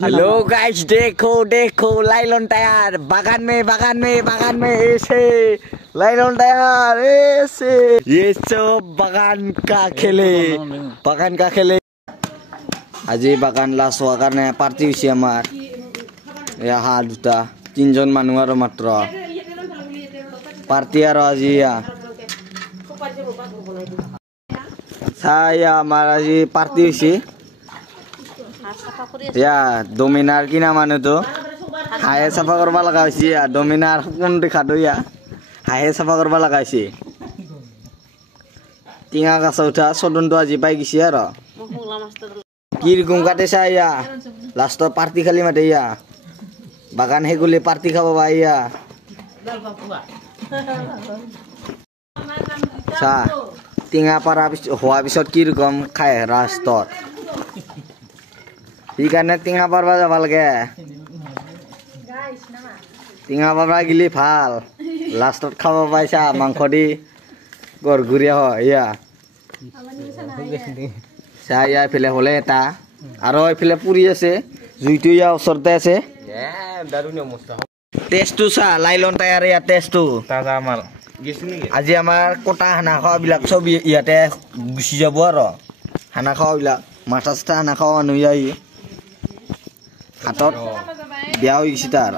Hello guys, देखो देखो लाइलॉन तैयार। बागान में ऐसे लाइलॉन तैयार ऐसे। ये सब बागान का खेले আজি বাগান লাছ হোৱাৰ কাৰণে পাৰ্টি হৈছে আমাৰ। এয়া দুটা তিনজন মানুহ আৰু মাত্ৰ পাৰ্টি আৰু আজি চাই আমাৰ আজি পাৰ্টি হৈছে। ডমিনাৰ কিনা মানুহটো হাঁহে চাফা কৰিব লগা হৈছে। ডমিনাৰ কোন দেখাটো হাঁহে চাফা কৰিব লগা হৈছে। টিঙা গাছ উঠা চদনটো আজি পাই গৈছে আৰু কি ৰকম কাটিছা লাষ্টত পাৰ্টি খালি মাতে বাগান সেইগুলি পাৰ্টি খাব চাহ টিঙা পাৰা হোৱাৰ পিছত কি ৰকম খাই লাষ্টত সেইকাৰণে টিঙা পাৰবা যাব লাগে। টিঙা পাৰবা গিলি ভাল লাষ্টত খাব পাইছা মাংস দি গৰগুৰীয়া হয় চাহ এইফালে হ'লে এটা আৰু এইফালে পুৰি আছে জুইটো ওচৰতে আছে। টেষ্টটো চা লাইলন টায়াৰ টেষ্টটো আজি আমাৰ কটা খানা খোৱাবিলাক চব ইয়াতে গুচি যাব আৰু খানা খোৱাবিলাক মাথা চাথা খানা খোৱা মানুহ হাতত বিয়া হৈ গৈছে তাৰ।